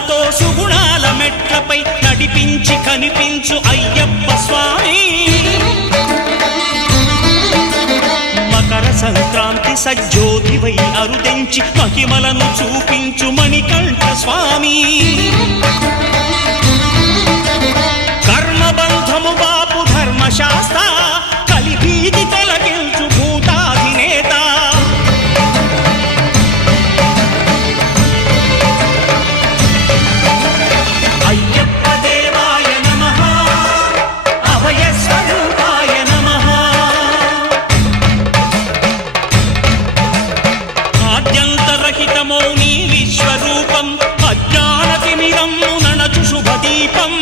సుగుణాలతో సుగుణాల మెట్లపై నడిపించి కనిపించు అయ్యప్ప స్వామి. మకర సంక్రాంతి సజ్జోతివై అరుదెంచి మహిమలను చూపించు మణికంఠ స్వామి. కర్మబంధము బాపు ధర్మశాస్త్ర కలిభీతి తొలగించు భూతాధినేత. అయ్యప్ప దేవాయ నమః, అభయ స్వరూపాయ నమః. ఆద్యంతరహితమౌ నీ విశ్వరూపం, అజ్ఞానతిమిరము నణచు శుభదీపం.